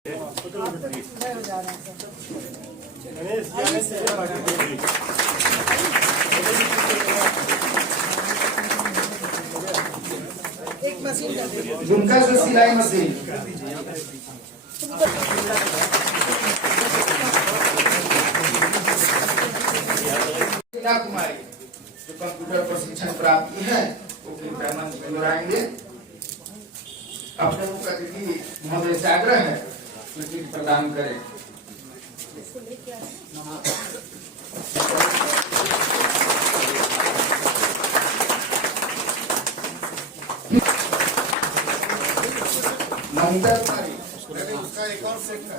एक मशीन झुमका से सिलाई मशीन कुमारी जो कंप्यूटर प्रशिक्षण प्राप्त है वो मंच में दोहराएंगे। अपने मुख्य अतिथि महोदय से आग्रह है स्वीकृति प्रदान करें। मनिता कुमारी उसका एक और सेट है।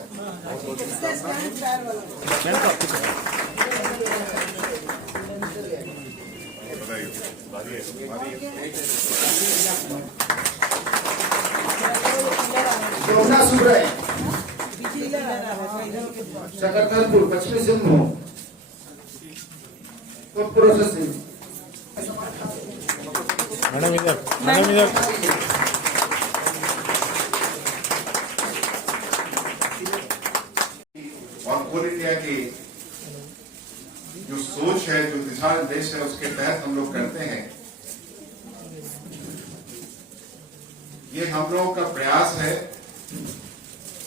सोना सुब्राय सकरपुर पश्चिमी सिंहभूम तो प्रोसेसिंग मैडम इधर और पूरी इंडिया की जो सोच है, जो दिशा निर्देश है, उसके तहत हम लोग करते हैं। ये हम लोगों का प्रयास है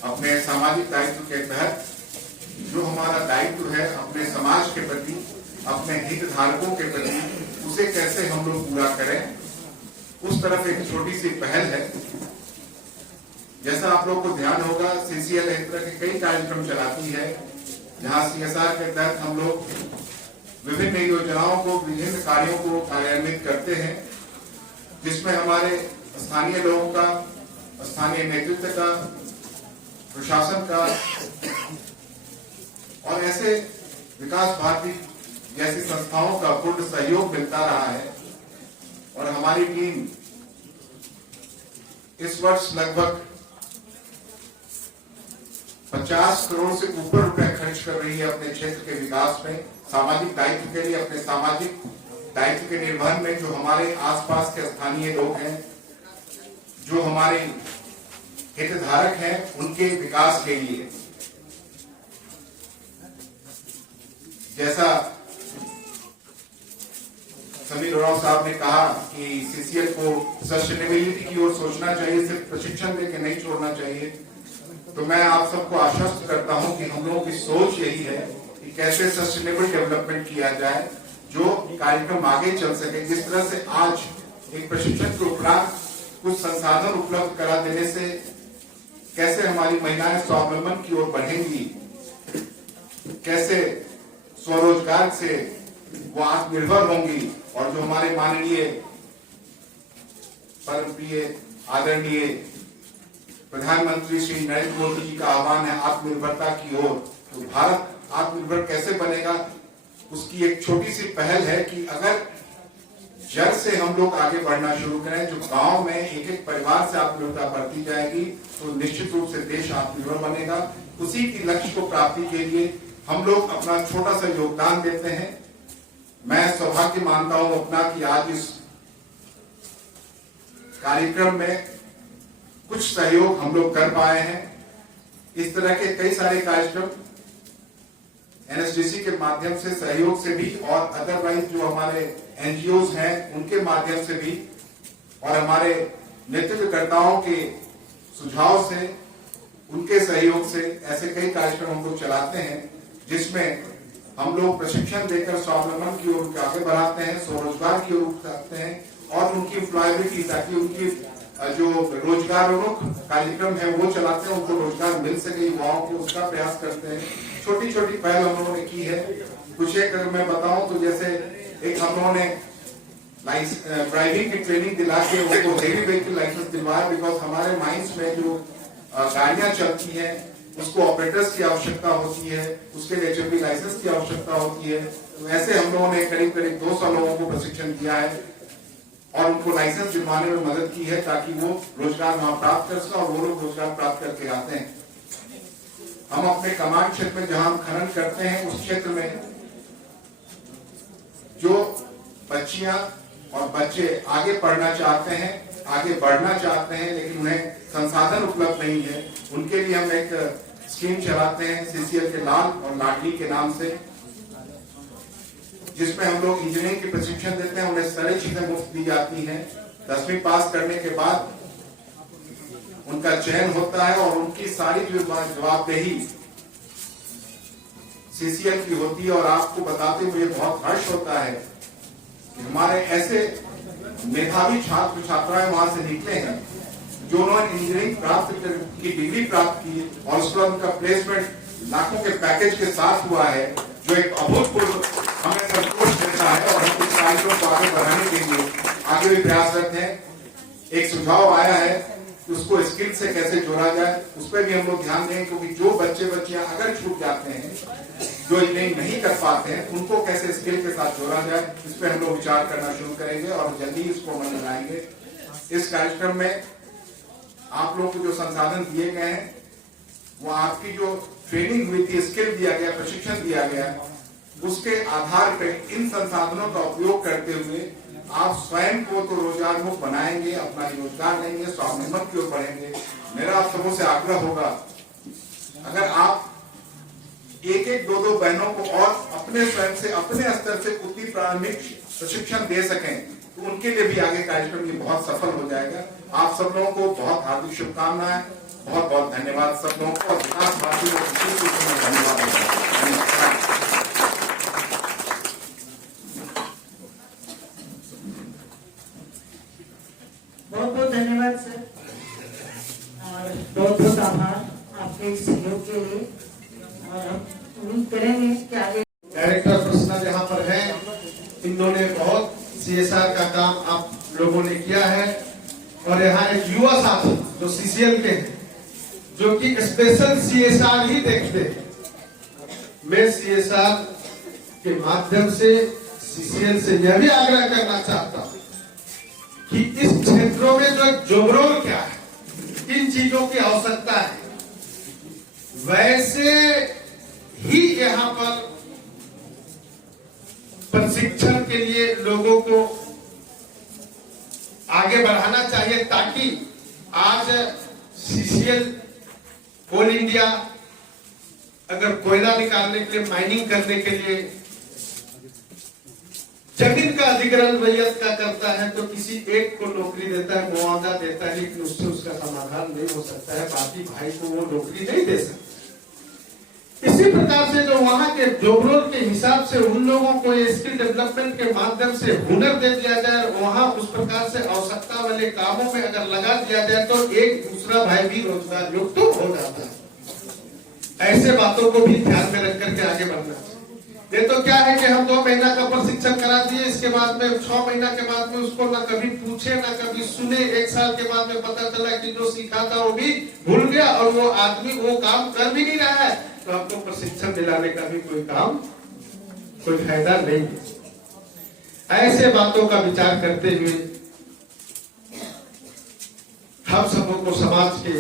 अपने सामाजिक दायित्व के तहत, जो हमारा दायित्व है अपने समाज के प्रति, अपने हितधारकों के प्रति, उसे कैसे हम लोग पूरा करें, उस तरफ एक छोटी सी पहल है। जैसा आप लोग को ध्यान होगा, सीसीएल इस तरह के कई कार्यक्रम चलाती है जहां सीएसआर के तहत हम लोग विभिन्न योजनाओं को, विभिन्न कार्यों को कार्यान्वित करते हैं, जिसमें हमारे स्थानीय लोगों का, स्थानीय नेतृत्व का, प्रशासन का और ऐसे विकास भारती जैसी संस्थाओं का पूर्ण सहयोग मिलता रहा है। और हमारी टीम इस वर्ष लगभग 50 करोड़ से ऊपर रुपए खर्च कर रही है अपने क्षेत्र के विकास में, सामाजिक दायित्व के लिए, अपने सामाजिक दायित्व के निर्वहन में। जो हमारे आसपास के स्थानीय लोग हैं, जो हमारे हितधारक हैं, उनके विकास के लिए। जैसा समीर उरांव साहब ने कहा कि सीसीएल को सस्टेनेबिलिटी की ओर सोचना चाहिए, सिर्फ प्रशिक्षण देकर नहीं छोड़ना चाहिए। तो मैं आप सबको आश्वस्त करता हूं कि हम लोगों की सोच यही है कि कैसे सस्टेनेबल डेवलपमेंट किया जाए, जो कार्यक्रम आगे चल सके। जिस तरह से आज एक प्रशिक्षण के उपरांत कुछ संसाधन उपलब्ध करा देने से कैसे हमारी महिलाएं स्वावलंबन की ओर बढ़ेंगी, कैसे स्वरोजगार से वो आत्मनिर्भर होंगी, और जो हमारे माननीय परम प्रिय आदरणीय प्रधानमंत्री श्री नरेंद्र मोदी जी का आह्वान है आत्मनिर्भरता की ओर। तो भारत आत्मनिर्भर कैसे बनेगा, उसकी एक छोटी सी पहल है कि अगर जड़ से हम लोग आगे बढ़ना शुरू करें, जो गांव में एक एक परिवार से आत्मनिर्भरता बढ़ती जाएगी, तो निश्चित रूप से देश आत्मनिर्भर बनेगा। उसी की लक्ष्य को प्राप्ति के लिए हम लोग अपना छोटा सा योगदान देते हैं। मैं सौभाग्य मानता हूं अपना कि आज इस कार्यक्रम में कुछ सहयोग हम लोग कर पाए हैं। इस तरह के कई सारे कार्यक्रम एनएसडीसी के माध्यम से, सहयोग से भी, और अदरवाइज जो हमारे एनजीओज हैं उनके माध्यम से भी, और हमारे नेतृत्वकर्ताओं के सुझाव से, उनके सहयोग से ऐसे कई कार्यक्रम हम लोग चलाते हैं, जिसमें हम लोग प्रशिक्षण देकर स्वावलंबन की ओर आगे बढ़ाते हैं, स्वरोजगार की ओर उठाते हैं, और उनकी एम्प्लॉयबिलिटी, ताकि उनकी जो रोजगारोन्मुख कार्यक्रम है वो चलाते हैं, उनको रोजगार मिल सके युवाओं को, उसका प्रयास करते हैं। छोटी छोटी पहल हम लोगों ने की है। कुछ एक अगर मैं बताऊं तो जैसे एक हम लोगों ने ड्राइविंग की ट्रेनिंग दिला के उनको हेवी व्हीकल लाइसेंस दिलवाया, बिकॉज हमारे माइंस में जो गाड़ियां चलती हैं उसको ऑपरेटर्स की आवश्यकता होती है, उसके लिए HMV लाइसेंस की आवश्यकता होती है। तो ऐसे हम लोगों ने करीब 200 लोगों को प्रशिक्षण दिया है और उनको लाइसेंस दिलवाने में मदद की है, ताकि वो रोजगार वहां प्राप्त कर सकें, और वो लोग रोजगार प्राप्त करके आते हैं। हम अपने कमांड क्षेत्र में जहां हम खनन करते हैं, उस क्षेत्र में जो बच्चियां और बच्चे आगे पढ़ना चाहते हैं आगे बढ़ना चाहते हैं लेकिन उन्हें संसाधन उपलब्ध नहीं है, उनके लिए हम एक स्कीम चलाते हैं सीसीएल के लाल और लाडली के नाम से, जिसमें हम लोग इंजीनियरिंग के प्रशिक्षण देते हैं। उन्हें सारी चीजें मुफ्त दी जाती हैं। 10वीं पास करने के बाद उनका चयन होता है और उनकी सारी जवाबदेही सीसीएल की होती है। और आपको बताते हुए बहुत हर्ष होता है कि हमारे ऐसे मेधावी छात्र छात्राएं वहां से निकले हैं जो उन्होंने इंजीनियरिंग की डिग्री प्राप्त की और उसके बाद उनका प्लेसमेंट लाखों के पैकेज के साथ हुआ है, जो एक अभूतपूर्व हमें संतोष देता है। और हम इस कार्यक्रम को आगे बढ़ाने के लिए आगे भी प्रयासरत हैं। एक सुझाव आया है कि उसको स्किल से कैसे जोड़ा जाए, उस पर भी हम लोग ध्यान दें, क्योंकि जो बच्चे बच्चियां अगर छूट जाते हैं, जो इंजीनियरिंग नहीं कर पाते हैं, उनको कैसे स्किल के साथ जोड़ा जाए, इस पर हम लोग विचार करना शुरू करेंगे और जल्दी इसको अमल में लाएंगे। इस कार्यक्रम में आप लोगों को जो संसाधन दिए गए हैं, वो आपकी जो ट्रेनिंग हुई थी, स्किल दिया गया, प्रशिक्षण दिया गया, उसके आधार पर इन संसाधनों का उपयोग करते हुए आप स्वयं को तो रोजगार मुक्त बनाएंगे, अपना रोजगार लेंगे, स्वावलंबन की ओर बढ़ेंगे। मेरा आप सबों से आग्रह होगा, अगर आप एक एक दो दो बहनों को और अपने स्वयं से अपने स्तर से उतनी प्रारंभिक प्रशिक्षण दे सकें, तो उनके लिए भी आगे कार्यक्रम ये बहुत सफल हो जाएगा। आप सब लोगों को बहुत हार्दिक शुभकामनाएं, बहुत बहुत धन्यवाद सब लोगों को, और विकास भारती को धन्यवाद। बहुत बहुत धन्यवाद सर, और बहुत बहुत आभार आपके इस सहयोग के लिए। और हम उम्मीद करेंगे कि आगे डायरेक्टर पर्सनल यहाँ पर है, इन्होंने बहुत सीएसआर का काम आप लोगों ने किया है। और यहाँ एक युवा साथी जो सीसीएल के हैं, जो कि स्पेशल सीएसआर ही देखते हैं। मैं सीएसआर के माध्यम से सीसीएल से यह भी आग्रह करना चाहता हूँ कि इस क्षेत्रों में जो जोबरोल क्या है, किन चीजों की आवश्यकता है, वैसे ही यहाँ पर प्रशिक्षण के लिए लोगों को आगे बढ़ाना चाहिए, ताकि आज सीसीएल ऑल इंडिया अगर कोयला निकालने के लिए, माइनिंग करने के लिए जमीन का अधिग्रहण रैयत का करता है, तो किसी एक को नौकरी देता है, मुआवजा देता है, लेकिन उससे उसका समाधान नहीं हो सकता है, बाकी भाई को वो नौकरी नहीं दे सकता। इसी प्रकार से जो वहां के जोबरोल के हिसाब से उन लोगों को ये स्किल डेवलपमेंट के माध्यम से हुनर दे दिया जाए, वहां उस प्रकार से आवश्यकता वाले कामों में अगर लगा दिया जाए, तो एक दूसरा भाई भी रोजगार युक्त हो जाता है। ऐसे बातों को भी ध्यान में रख करके आगे बढ़ना चाहिए। ये तो क्या है कि हम 2 महीना का प्रशिक्षण करा दिए, इसके बाद में 6 महीना के बाद में उसको ना कभी पूछे ना कभी सुने, 1 साल के बाद में पता चला कि जो सीखा था वो भी भूल गया और वो आदमी वो काम कर भी नहीं रहा है, तो आपको प्रशिक्षण दिलाने का भी कोई काम, कोई फायदा नहीं है। ऐसे बातों का विचार करते हुए हम सबों को, समाज के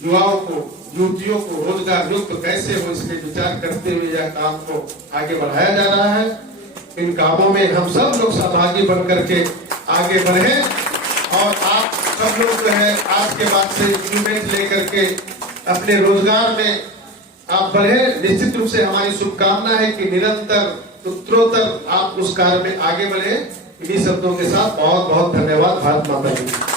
युवाओं को, युवतियों को रोजगार युक्त कैसे हो, इसके विचार करते हुए यह काम को आगे बढ़ाया जा रहा है। इन कामों में हम सब लोग सहभागी बनकर के आगे बढ़े और आप सब लोग जो है आज के बाद से इंस्ट्रूमेंट लेकर के अपने रोजगार में आप बढ़े। निश्चित रूप से हमारी शुभकामना है कि निरंतर उत्तरोत्तर आप उस कार्य में आगे बढ़े। इन्हीं शब्दों के साथ बहुत बहुत धन्यवाद। भारत माता की।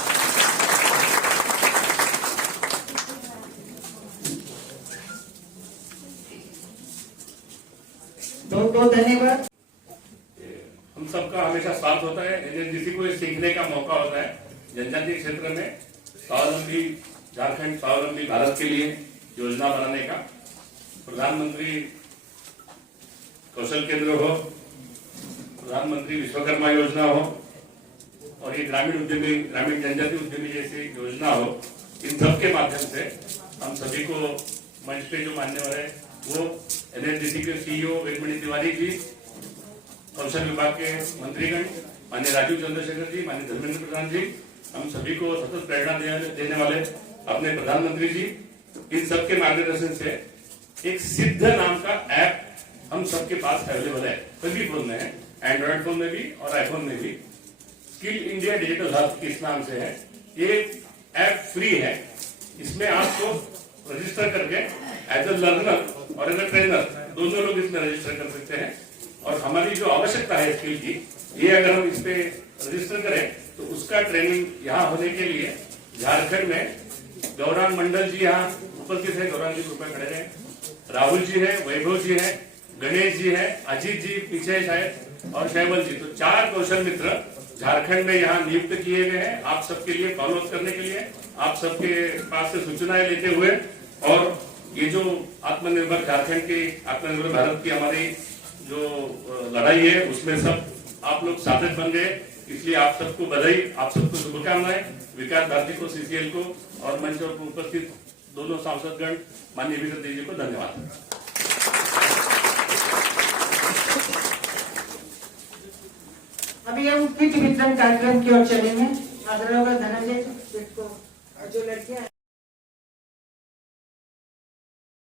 बहुत बहुत धन्यवाद। हम सबका हमेशा स्वागत होता है। एनएचडीसी को सीखने का मौका होता है जनजातीय क्षेत्र में स्वावलंबी झारखंड, स्वावलंबी भारत के लिए योजना बनाने का। प्रधानमंत्री कौशल केंद्र हो, प्रधानमंत्री विश्वकर्मा योजना हो और ये ग्रामीण उद्यमी, ग्रामीण जनजातीय उद्यमी जैसी योजना हो, इन सब के माध्यम से हम सभी को मंच पे जो मान्यवर है वो एनएचडीसी के सीईओ वेदमणि तिवारी जी, कौशल विभाग के मंत्रीगण माननीय राजीव चंद्रशेखर जी, माननीय धर्मेंद्र प्रधान जी, हम सभी को सतत प्रेरणा देने वाले अपने प्रधानमंत्री जी, इन सब के मार्गदर्शन से एक सिद्ध नाम का ऐप हम सबके पास अवेलेबल है। सभी फोन में है, एंड्रॉइड फोन में भी और आईफोन में भी। स्किल इंडिया डिजिटल हब किस नाम से है। ये ऐप फ्री है, इसमें आपको रजिस्टर करके एज ए लर्नर और एज ए ट्रेनर दोनों लोग इसमें रजिस्टर कर सकते हैं। और हमारी जो आवश्यकता है स्किल की, ये अगर हम इस पे रजिस्टर करें तो उसका ट्रेनिंग यहाँ होने के लिए झारखंड में गौरांग मंडल जी यहाँ उपस्थित है। गौरांग जी कृपया खड़े रहे। राहुल जी है, वैभव जी है, गणेश जी है, अजीत जी पीछे है शायद, और शैवल जी। तो 4 कौशल मित्र झारखंड में यहाँ नियुक्त किए गए हैं आप सबके लिए फॉलो अप करने के लिए, आप सबके पास से सूचनाएं लेते हुए। और ये जो आत्मनिर्भर झारखंड की, आत्मनिर्भर भारत की हमारी जो लड़ाई है, उसमें सब आप लोग साथी बन गए, इसलिए आप सबको बधाई, आप सबको शुभकामनाएं। विकास भारती को, सीसीएल को और मंच पर उपस्थित दोनों सांसदगण माननीय विजय जी को धन्यवाद। अभी हम किट वितरण कार्यक्रम की ओर चलेंगे। आदरणीय धनंजय को जो लड़कियां